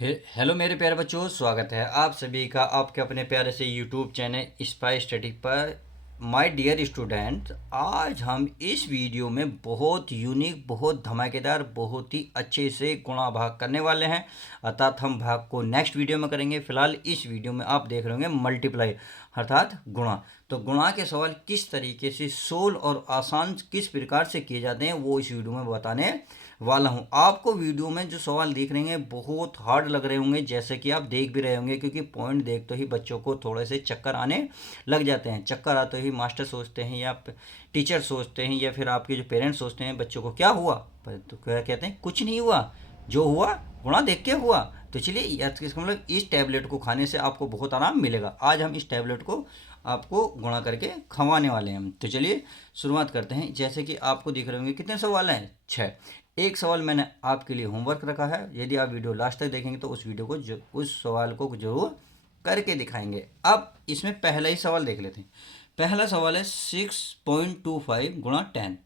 Hello मेरे प्यारे बच्चों, स्वागत है आप सभी का आपके अपने प्यारे से यूट्यूब चैनल स्पाई स्टडी पर। माय डियर स्टूडेंट, आज हम इस वीडियो में बहुत यूनिक, बहुत धमाकेदार, बहुत ही अच्छे से गुणा भाग करने वाले हैं। अर्थात हम भाग को नेक्स्ट वीडियो में करेंगे। फिलहाल इस वीडियो में आप देख रहे होंगे मल्टीप्लाई अर्थात गुणा। तो गुणा के सवाल किस तरीके से सोल और आसान किस प्रकार से किए जाते हैं वो इस वीडियो में बताने वाला हूं। आपको वीडियो में जो सवाल दिख रहे हैं बहुत हार्ड लग रहे होंगे, जैसे कि आप देख भी रहे होंगे, क्योंकि पॉइंट देखते ही बच्चों को थोड़े से चक्कर आने लग जाते हैं। चक्कर आते ही मास्टर सोचते हैं या टीचर सोचते हैं या फिर आपके जो पेरेंट्स सोचते हैं बच्चों को क्या हुआ, पर तो क्या कहते हैं, कुछ नहीं हुआ, जो हुआ गुणा देख के हुआ। तो चलिए, इसका मतलब इस टैबलेट को खाने से आपको बहुत आराम मिलेगा। आज हम इस टैबलेट को आपको गुणा करके खवाने वाले हैं। तो चलिए शुरुआत करते हैं। जैसे कि आपको दिख रहे होंगे कितने सवाल हैं, 6। एक सवाल मैंने आपके लिए होमवर्क रखा है। यदि आप वीडियो लास्ट तक देखेंगे तो उस वीडियो को उस सवाल को जरूर करके दिखाएंगे। अब इसमें पहला ही सवाल देख लेते हैं। पहला सवाल है 6.25 गुणा 10।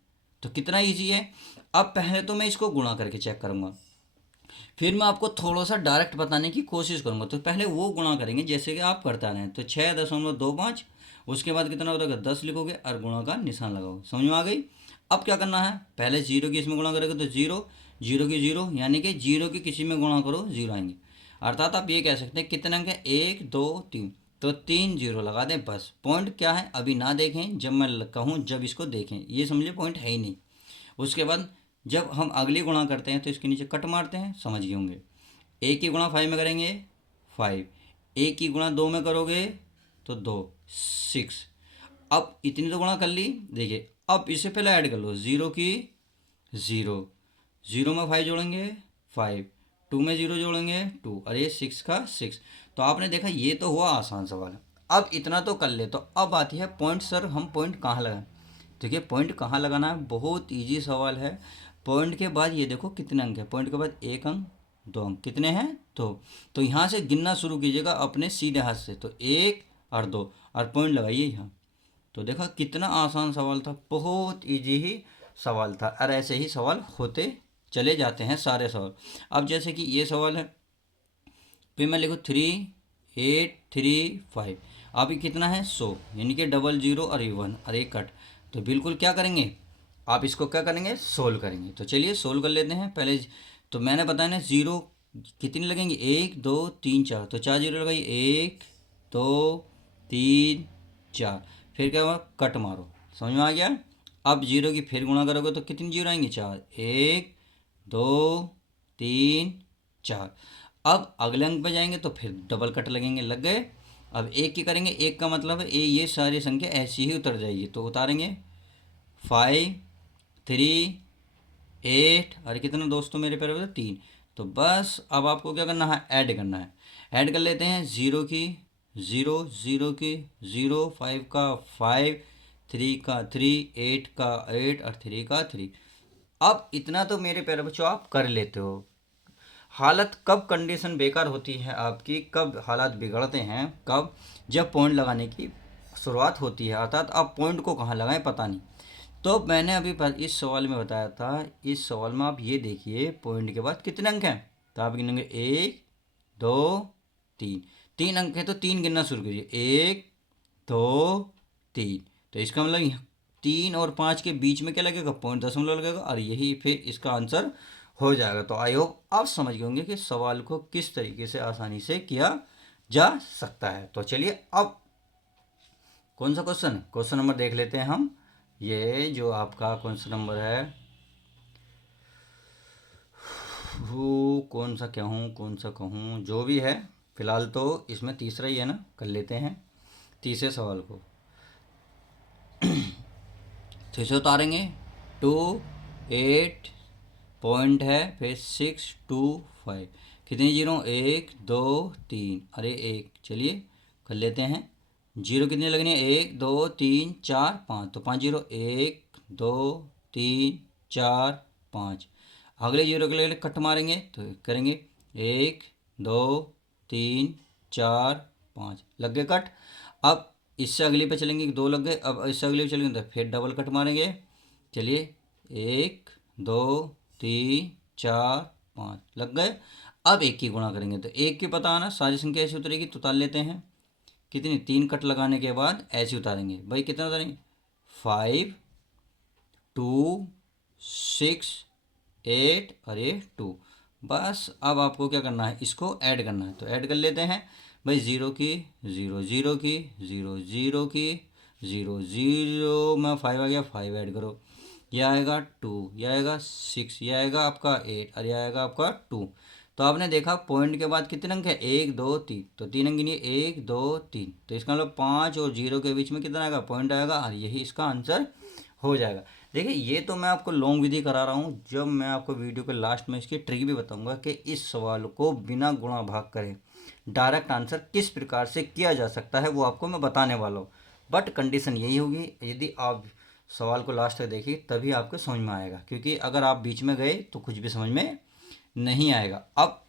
तो कितना ईजी है। अब पहले तो मैं इसको गुणा करके चेक करूंगा, फिर मैं आपको थोड़ा सा डायरेक्ट बताने की कोशिश करूंगा। तो पहले वो गुणा करेंगे जैसे कि आप करता रहे। तो 6.25, उसके बाद कितना हो जाएगा 10 लिखोगे और गुणा का निशान लगाओगे। समझ में आ गई। अब क्या करना है, पहले जीरो की इसमें गुणा करोगे तो जीरो, जीरो की जीरो, यानी कि जीरो की किसी में गुणा करो जीरो आएंगे। अर्थात आप ये कह सकते हैं कितने अंक है, 1 2 3, तो 3 जीरो लगा दें बस। पॉइंट क्या है अभी ना देखें, जब मैं कहूँ जब इसको देखें, ये समझे पॉइंट है ही नहीं। उसके बाद जब हम अगली गुणा करते हैं तो इसके नीचे कट मारते हैं, समझ गए होंगे। एक की गुणा 5 में करेंगे 5, एक की गुणा 2 में करोगे तो 2, 6। अब इतनी तो गुणा कर ली। देखिए अब इससे पहले ऐड कर लो, जीरो की ज़ीरो, ज़ीरो में 5 जोड़ेंगे 5, 2 में ज़ीरो जोड़ेंगे 2, और ये 6 का 6। तो आपने देखा ये तो हुआ आसान सवाल। अब इतना तो कर ले। तो अब आती है पॉइंट। सर हम पॉइंट कहाँ लगाएं। देखिए पॉइंट कहाँ लगाना है, बहुत इजी सवाल है। पॉइंट के बाद ये देखो कितने अंक है, पॉइंट के बाद एक अंक, दो अंक, कितने हैं दो। तो यहाँ से गिनना शुरू कीजिएगा अपने सीधे हाथ से। तो एक और दो और पॉइंट लगाइए यहाँ। तो देखा कितना आसान सवाल था, बहुत इजी ही सवाल था। और ऐसे ही सवाल होते चले जाते हैं सारे सवाल। अब जैसे कि ये सवाल है, फिर मैं लिखूँ 3835। अभी कितना है 100, यानी कि डबल जीरो और ये 1 और एक कट। तो बिल्कुल क्या करेंगे, आप इसको क्या करेंगे, सोल्व करेंगे। तो चलिए सोल्व कर लेते हैं पहले। तो मैंने बताया ना जीरो कितनी लगेंगे, 1 2 3 4। तो 4 जीरो लगाइए, 1 2 3 4। फिर क्या हुआ, कट मारो। समझ में आ गया। अब जीरो की फिर गुणा करोगे तो कितनी जीरो आएंगे, 4, 1 2 3 4। अब अगले अंक पे जाएंगे तो फिर डबल कट लगेंगे, लग गए। अब एक की करेंगे, एक का मतलब है ये सारी संख्या ऐसी ही उतर जाएगी। तो उतारेंगे 5 3 8, और कितना दोस्तों मेरे पैर में 3। तो बस अब आपको क्या करना है, ऐड करना है। ऐड कर लेते हैं, ज़ीरो की ज़ीरो, ज़ीरो की ज़ीरो, 5 का 5, 3 का 3, 8 का 8 और 3 का 3। अब इतना तो मेरे प्यारे बच्चों आप कर लेते हो। हालत कब कंडीशन बेकार होती है आपकी, कब हालात बिगड़ते हैं, कब, जब पॉइंट लगाने की शुरुआत होती है। अर्थात आप पॉइंट को कहाँ लगाएं पता नहीं। तो मैंने अभी इस सवाल में बताया था, इस सवाल में आप ये देखिए पॉइंट के बाद कितने अंक हैं। तो आप गिनेंगे 1 2 3, 3 अंक है तो 3 गिनना शुरू कीजिए, 1 2 3। तो इसका मतलब 3 और 5 के बीच में क्या लगेगा, पॉइंट दशमलव लगेगा, और यही फिर इसका आंसर हो जाएगा। तो आई होप आप समझ गए होंगे कि सवाल को किस तरीके से आसानी से किया जा सकता है। तो चलिए अब कौन सा क्वेश्चन, क्वेश्चन नंबर देख लेते हैं हम। ये जो आपका क्वेश्चन नंबर है वो कौन सा कहूँ, कौन सा कहूँ, जो भी है। फिलहाल तो इसमें तीसरा ही है ना, कर लेते हैं तीसरे सवाल को। फिर से उतारेंगे, 2 8 पॉइंट है, फिर 6 2 5, कितनी जीरो, 1 2 3, अरे एक, चलिए कर लेते हैं। जीरो कितने लगने, 1 2 3 4 5। तो 5 जीरो, 1 2 3 4 5। अगले जीरो के लिए कट मारेंगे तो करेंगे 1 2 3 4 5, लग गए कट। अब इससे अगले पे चलेंगे, दो लग गए। अब इससे अगले पे चलेंगे तो फिर डबल कट मारेंगे। चलिए 1 2 3 4 5 लग गए। अब 1 की गुणा करेंगे तो 1 की पता आना, सारी संख्या ऐसी उतरेगी तो उतार लेते हैं। कितनी, 3 कट लगाने के बाद ऐसे उतारेंगे भाई, कितना उतारेंगे 5 2 6 8 और ये 2। बस अब आपको क्या करना है, इसको ऐड करना है, तो ऐड कर लेते हैं भाई। 0 की 0, 0 की 0, 0 की 0, 0 में 5 आ गया, 5 ऐड करो, यह आएगा 2, यह आएगा 6, यह आएगा आपका 8 और यह आएगा आपका 2। तो आपने देखा पॉइंट के बाद कितने अंक है, 1 2 3, तो 3 अंक गिनिए, 1 2 3, तो इसका मतलब 5 और 0 के बीच में कितना आएगा, पॉइंट आएगा, और यही इसका आंसर हो जाएगा। देखिए ये तो मैं आपको लॉन्ग विधि करा रहा हूँ, जब मैं आपको वीडियो के लास्ट में इसकी ट्रिक भी बताऊंगा कि इस सवाल को बिना गुणा भाग करे डायरेक्ट आंसर किस प्रकार से किया जा सकता है, वो आपको मैं बताने वाला हूँ। बट कंडीशन यही होगी, यदि आप सवाल को लास्ट तक देखिए तभी आपको समझ में आएगा, क्योंकि अगर आप बीच में गए तो कुछ भी समझ में नहीं आएगा। अब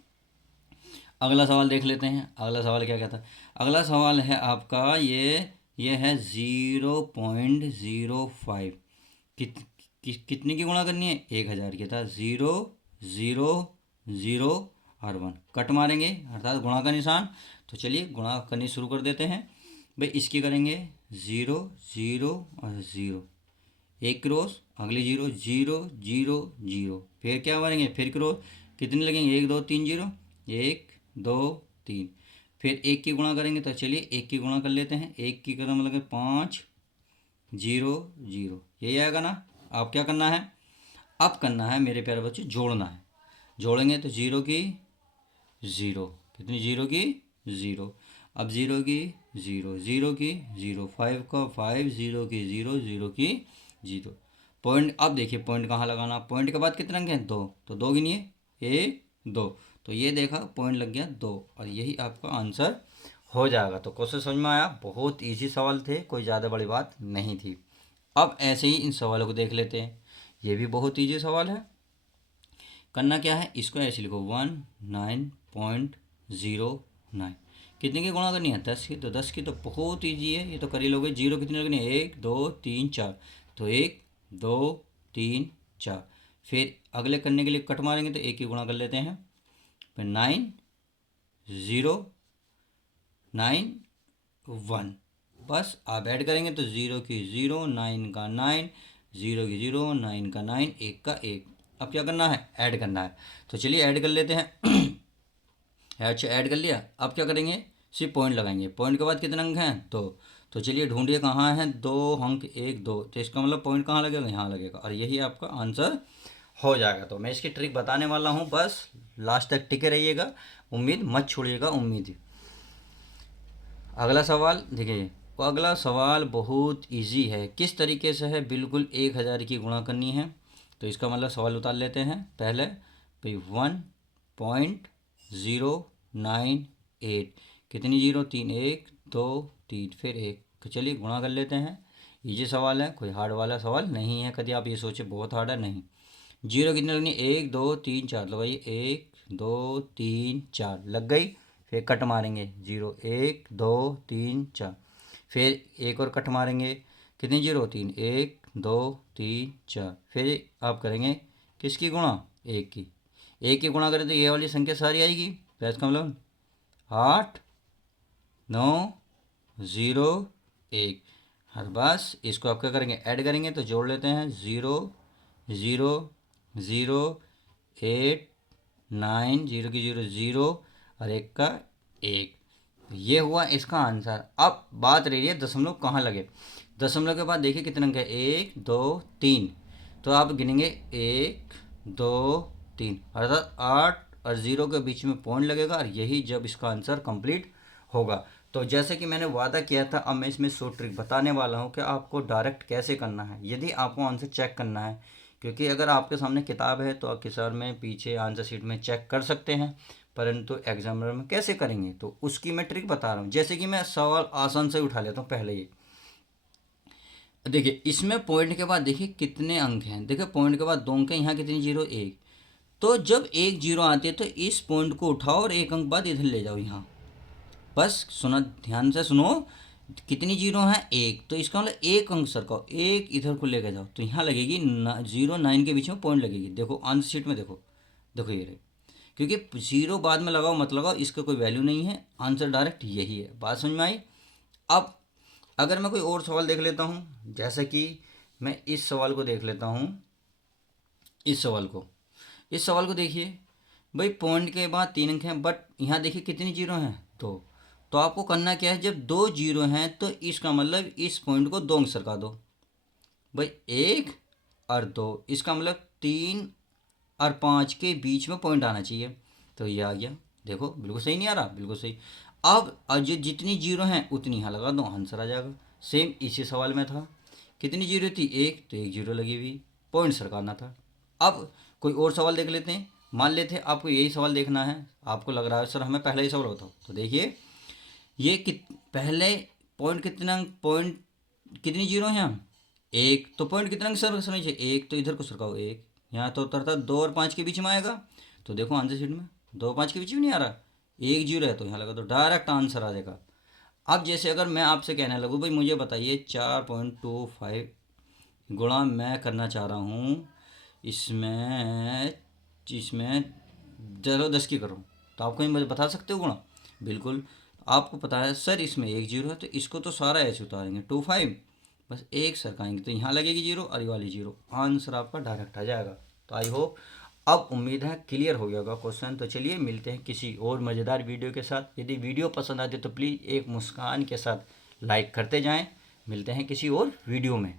अगला सवाल देख लेते हैं। अगला सवाल क्या कहता है, अगला सवाल है आपका ये है 0.05। कितने की गुणा करनी है, 1000 की था। 0 0 0 और 1 कट मारेंगे अर्थात गुणा का निशान। तो चलिए गुणा करनी शुरू कर देते हैं भाई। इसकी करेंगे 0 0 और 0, एक क्रॉस, अगली 0 0 0 0, फिर क्या मारेंगे, फिर क्रॉस, कितने लगेंगे, 1 2 3 0, 1 2 3, फिर 1 की गुणा करेंगे। तो चलिए 1 की गुणा कर लेते हैं। 1 की कदम लगे 5 0 0, यही आएगा ना। अब क्या करना है, अब करना है मेरे प्यारे बच्चे, जोड़ना है। जोड़ेंगे तो 0 की 0, कितनी, 0 की 0, अब 0 की 0, 0 की 0, 5 का 5, 0 की 0, 0 की 0, पॉइंट। अब देखिए पॉइंट कहाँ लगाना, पॉइंट के बाद कितने अंक हैं, 2, तो 2 गिनिए, 1 2, तो ये देखा पॉइंट लग गया 2, और यही आपका आंसर हो जाएगा। तो क्वेश्चन समझ में आया, बहुत इजी सवाल थे, कोई ज़्यादा बड़ी बात नहीं थी। अब ऐसे ही इन सवालों को देख लेते हैं। ये भी बहुत ईजी सवाल है। करना क्या है, इसको ऐसे लिखो 19.09, कितने की गुणा करनी है, 10 की। तो 10 की तो बहुत ईजी है, ये तो कर ही लोगे। 0 कितने लगनी है, 1 2 3 4, तो 1 2 3 4, फिर अगले करने के लिए कट मारेंगे तो 1 की गुणा कर लेते हैं। फिर 9 0 9 1, बस आप ऐड करेंगे तो 0 की 0, 9 का 9, 0 की 0, 9 का 9, 1 का 1। अब क्या करना है, ऐड करना है। तो चलिए ऐड कर लेते हैं। अच्छा ऐड कर लिया। अब क्या करेंगे, सिर्फ पॉइंट लगाएंगे। पॉइंट के बाद कितने अंक हैं, 2। तो चलिए ढूंढिए कहाँ हैं 2 अंक, 1 2, तो इसका मतलब पॉइंट कहाँ लगेगा, यहाँ लगेगा, और यही आपका आंसर हो जाएगा। तो मैं इसकी ट्रिक बताने वाला हूँ, बस लास्ट तक टिके रहिएगा, उम्मीद मत छोड़िएगा, उम्मीद। अगला सवाल देखिए, तो अगला सवाल बहुत इजी है। किस तरीके से है, बिल्कुल 1000 की गुणा करनी है। तो इसका मतलब सवाल उतार लेते हैं पहले भाई। 1.098, कितनी 0, 3 1 2 3, फिर 1, तो चलिए गुणा कर लेते हैं। इजी सवाल है, कोई हार्ड वाला सवाल नहीं है। कभी आप ये सोचे बहुत हार्ड है, नहीं। 0 कितनी लगनी, 1 2 3 4, लो भाई 1 2 3 4 लग गई। फिर कट मारेंगे 0 1 2 3 4, फिर एक और कट मारेंगे, कितनी 0 3 1 2 3 4, फिर आप करेंगे किसकी गुणा, 1 की। 1 की गुणा करें तो ये वाली संख्या सारी आएगी, तो इसका मतलब 8 9 0 1। हर बस इसको आप क्या करेंगे, ऐड करेंगे, तो जोड़ लेते हैं 0 0 0 8 9, 0 की 0 0 और 1 का 1। ये हुआ इसका आंसर। अब बात रही है दशमलव कहाँ लगे। दशमलव के बाद देखिए कितने अंक है, 1 2 3, तो आप गिनेंगे 1 2 3, अर्थात 8 और 0 के बीच में पॉइंट लगेगा, और यही जब इसका आंसर कंप्लीट होगा। तो जैसे कि मैंने वादा किया था, अब मैं इसमें शॉर्ट ट्रिक बताने वाला हूँ कि आपको डायरेक्ट कैसे करना है, यदि आपको आंसर चेक करना है। क्योंकि अगर आपके सामने किताब है तो आप किताब में पीछे आंसर शीट में चेक कर सकते हैं, परंतु एग्जामिनर में कैसे करेंगे, तो उसकी मैं ट्रिक बता रहा हूँ। जैसे कि मैं सवाल आसान से उठा लेता हूँ पहले ही। देखिए इसमें पॉइंट के बाद देखिए कितने अंक हैं, देखिए पॉइंट के बाद 2 अंक हैं, यहाँ कितनी 0 1, तो जब 1 0 आती है तो इस पॉइंट को उठाओ और 1 अंक बाद इधर ले जाओ यहाँ। बस सुना, ध्यान से सुनो, कितनी 0 है 1, तो इसका मतलब 1 अंक सरकाओ, 1 इधर को लेकर जाओ, तो यहाँ लगेगी 0 9 के बीच में पॉइंट लगेगी। देखो आंसर शीट में देखो, देखो ये रही, क्योंकि ज़ीरो बाद में लगाओ मत लगाओ, इसका कोई वैल्यू नहीं है, आंसर डायरेक्ट यही है। बात समझ में आई। अब अगर मैं कोई और सवाल देख लेता हूँ, जैसा कि मैं इस सवाल को देख लेता हूँ। इस सवाल को देखिए भाई, पॉइंट के बाद 3 अंक हैं, बट यहाँ देखिए कितनी जीरो हैं, 2। तो आपको करना क्या है, जब 2 जीरो हैं तो इसका मतलब इस पॉइंट को 2 अंक सरका दो भाई, 1 और 2, इसका मतलब 3 और 5 के बीच में पॉइंट आना चाहिए। तो ये आ गया, देखो बिल्कुल सही नहीं आ रहा, बिल्कुल सही। अब जो जितनी जीरो हैं उतनी यहाँ लगा दो, आंसर आ जाएगा। सेम इसी सवाल में था, कितनी जीरो थी, 1, तो 1 जीरो लगी हुई, पॉइंट सरकाना था। अब कोई और सवाल देख लेते हैं। मान लेते हैं आपको यही सवाल देखना है, आपको लग रहा है सर हमें पहले ही सवाल होता, तो देखिए ये पहले पॉइंट कितनी जीरो है यहाँ, 1, तो पॉइंट कितना अंक सर समझिए, 1, तो इधर को सरकाओ 1, यहाँ तो उतरता 2 और 5 के बीच में आएगा। तो देखो आंसर शीट में 2 और 5 के बीच में नहीं आ रहा, 1 जीरो है, तो यहाँ लगा तो डायरेक्ट आंसर आ जाएगा। अब जैसे अगर मैं आपसे कहने लगूँ भाई मुझे बताइए 4.25 गुणा मैं करना चाह रहा हूँ इसमें इसमें चलो 10 की करो, तो आपको मुझे बता सकते हो गुणा? बिल्कुल, आपको पता है सर इसमें 1 जीरो है, तो इसको तो सारा ऐसे उतारेंगे 25, बस 1 सरकाएंगे तो यहाँ लगेगी जीरो और ये वाली जीरो, आंसर आपका डायरेक्ट आ जाएगा। तो आई होप अब उम्मीद है क्लियर हो गया होगा क्वेश्चन। तो चलिए मिलते हैं किसी और मज़ेदार वीडियो के साथ। यदि वीडियो पसंद आती तो प्लीज़ एक मुस्कान के साथ लाइक करते जाएं। मिलते हैं किसी और वीडियो में।